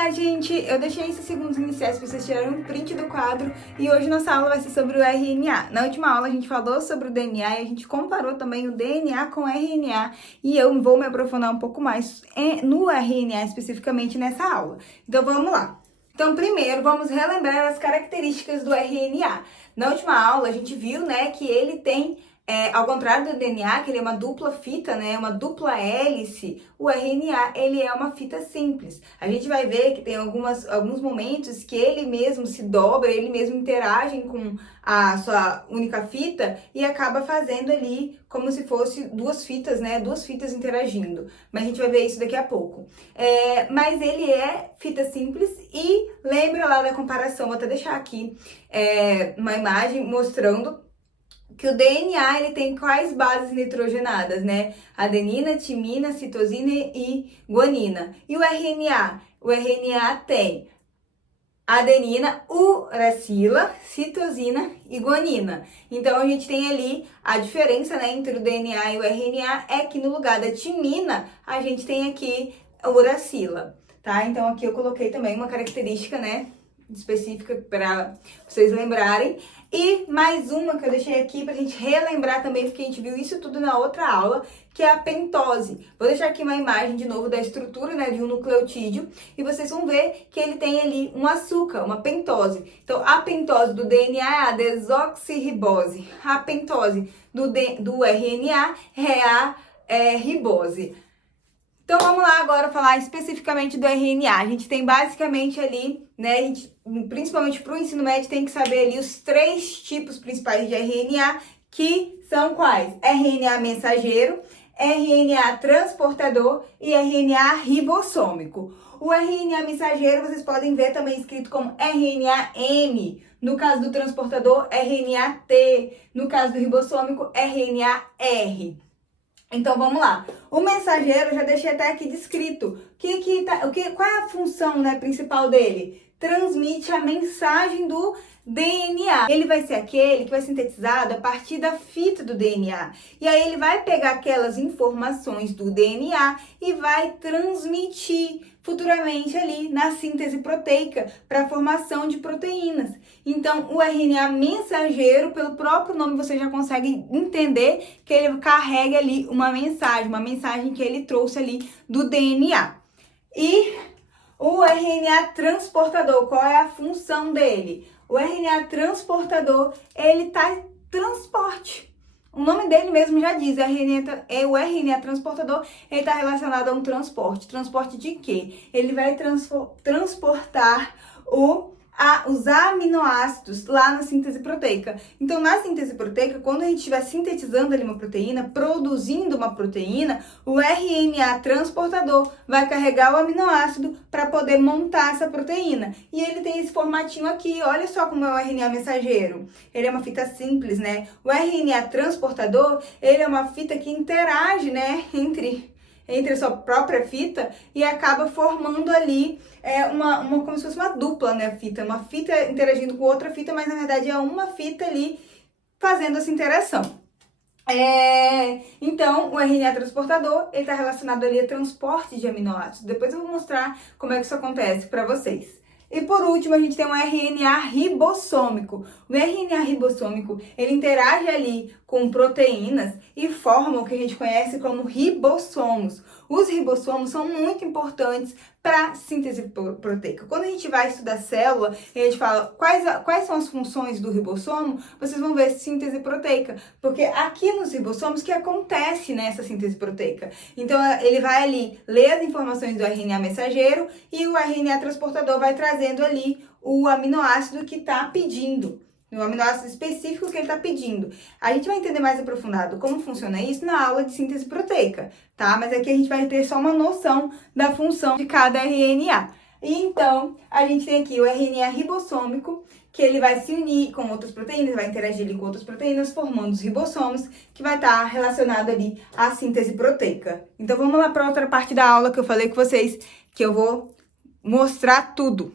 Olá, gente! Eu deixei esses segundos iniciais para vocês tirarem um print do quadro e hoje nossa aula vai ser sobre o RNA. Na última aula a gente falou sobre o DNA e a gente comparou também o DNA com o RNA e eu vou me aprofundar um pouco mais no RNA especificamente nessa aula. Então vamos lá! Então primeiro vamos relembrar as características do RNA. Na última aula a gente viu, que ele tem ao contrário do DNA, que ele é uma dupla fita, uma dupla hélice, o RNA, ele é uma fita simples. A gente vai ver que tem alguns momentos que ele mesmo se dobra, ele mesmo interage com a sua única fita e acaba fazendo ali como se fosse duas fitas, duas fitas interagindo. Mas a gente vai ver isso daqui a pouco. Mas ele é fita simples e lembra lá da comparação, vou até deixar aqui uma imagem mostrando que o DNA ele tem quais bases nitrogenadas, Adenina, timina, citosina e guanina. E o RNA? O RNA tem adenina, uracila, citosina e guanina. Então a gente tem ali a diferença, entre o DNA e o RNA é que no lugar da timina a gente tem aqui a uracila, tá? Então aqui eu coloquei também uma característica, específica para vocês lembrarem. E mais uma que eu deixei aqui pra gente relembrar também, porque a gente viu isso tudo na outra aula, que é a pentose. Vou deixar aqui uma imagem de novo da estrutura, de um nucleotídeo, e vocês vão ver que ele tem ali um açúcar, uma pentose. Então, a pentose do DNA é a desoxirribose. A pentose do RNA é a ribose. Então, vamos lá agora falar especificamente do RNA. A gente tem basicamente ali, principalmente para o ensino médio, tem que saber ali os três tipos principais de RNA, que são quais? RNA mensageiro, RNA transportador e RNA ribossômico. O RNA mensageiro, vocês podem ver também escrito como RNA-M. No caso do transportador, RNA-T. No caso do ribossômico, RNA-R. Então, vamos lá. O mensageiro, eu já deixei até aqui descrito. Qual é a função, principal dele? Transmite a mensagem do DNA. Ele vai ser aquele que vai sintetizado a partir da fita do DNA. E aí ele vai pegar aquelas informações do DNA e vai transmitir futuramente ali na síntese proteica para a formação de proteínas. Então, o RNA mensageiro, pelo próprio nome, você já consegue entender que ele carrega ali uma mensagem que ele trouxe ali do DNA. E o RNA transportador, qual é a função dele? O RNA transportador, ele tá em transporte. O nome dele mesmo já diz, o RNA transportador, ele está relacionado a um transporte. Transporte de quê? Ele vai transportar os aminoácidos lá na síntese proteica. Então, na síntese proteica, quando a gente estiver sintetizando ali uma proteína, produzindo uma proteína, o RNA transportador vai carregar o aminoácido para poder montar essa proteína. E ele tem esse formatinho aqui, olha só como é o RNA mensageiro. Ele é uma fita simples, O RNA transportador, ele é uma fita que interage, entre a sua própria fita e acaba formando ali como se fosse uma dupla, fita. Uma fita interagindo com outra fita, mas na verdade é uma fita ali fazendo essa interação. Então, o RNA transportador, ele está relacionado ali a transporte de aminoácidos. Depois eu vou mostrar como é que isso acontece para vocês. E por último, a gente tem um RNA ribossômico. O RNA ribossômico, ele interage ali com proteínas e forma o que a gente conhece como ribossomos. Os ribossomos são muito importantes para a síntese proteica. Quando a gente vai estudar célula, a gente fala quais são as funções do ribossomo, vocês vão ver síntese proteica, porque aqui nos ribossomos que acontece nessa síntese proteica. Então, ele vai ali ler as informações do RNA mensageiro e o RNA transportador vai trazendo ali o aminoácido que está pedindo. O aminoácido específico que ele está pedindo. A gente vai entender mais aprofundado como funciona isso na aula de síntese proteica, tá? Mas aqui a gente vai ter só uma noção da função de cada RNA. E então, a gente tem aqui o RNA ribossômico, que ele vai se unir com outras proteínas, vai interagir ali com outras proteínas, formando os ribossomos, que vai estar relacionado ali à síntese proteica. Então, vamos lá para outra parte da aula que eu falei com vocês, que eu vou mostrar tudo.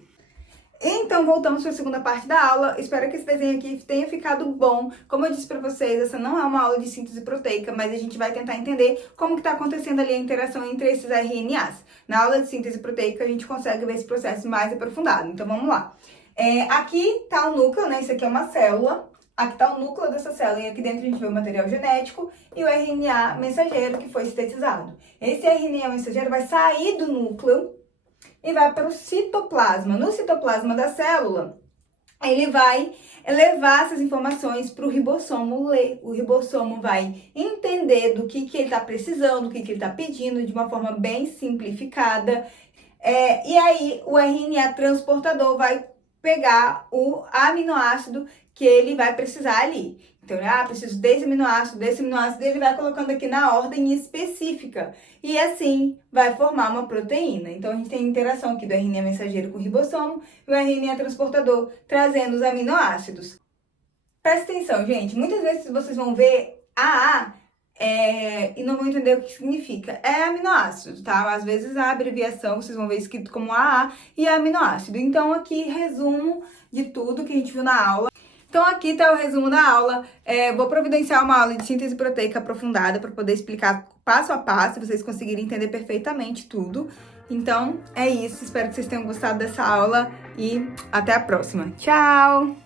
Então, voltamos para a segunda parte da aula. Espero que esse desenho aqui tenha ficado bom. Como eu disse para vocês, essa não é uma aula de síntese proteica, mas a gente vai tentar entender como que está acontecendo ali a interação entre esses RNAs. Na aula de síntese proteica, a gente consegue ver esse processo mais aprofundado. Então, vamos lá. Aqui está o núcleo, né? Isso aqui é uma célula. Aqui está o núcleo dessa célula e aqui dentro a gente vê o material genético e o RNA mensageiro que foi sintetizado. Esse RNA mensageiro vai sair do núcleo e vai para o citoplasma. No citoplasma da célula, ele vai levar essas informações para o ribossomo ler. O ribossomo vai entender do que ele está precisando, do que ele está pedindo, de uma forma bem simplificada. E aí, o RNA transportador vai pegar o aminoácido que ele vai precisar ali. Então, preciso desse aminoácido, ele vai colocando aqui na ordem específica. E assim, vai formar uma proteína. Então, a gente tem a interação aqui do RNA mensageiro com o ribossomo e o RNA transportador trazendo os aminoácidos. Presta atenção, gente. Muitas vezes vocês vão ver AA e não vão entender o que significa. É aminoácido, tá? Às vezes a abreviação, vocês vão ver escrito como AA e é aminoácido. Então, aqui, resumo de tudo que a gente viu na aula. Então, aqui está o resumo da aula. Vou providenciar uma aula de síntese proteica aprofundada para poder explicar passo a passo, vocês conseguirem entender perfeitamente tudo. Então, é isso. Espero que vocês tenham gostado dessa aula e até a próxima. Tchau!